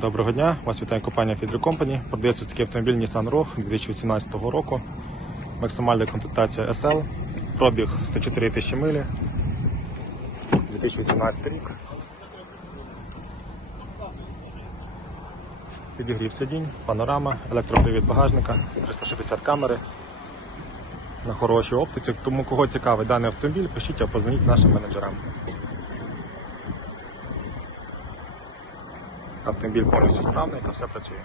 Доброго дня, вас вітає компанія Fidry Company. Продається такий автомобіль Nissan Rogue 2018 року. Максимальна комплектація SL. Пробіг 104 тисячі милі. 2018 рік. Підігрів сидінь, панорама, електропривід багажника, 360 камери. На хорошій оптиці. Тому кого цікавий даний автомобіль, пишіть або позвоніть нашим менеджерам. Автомобіль повністю справний та все працює.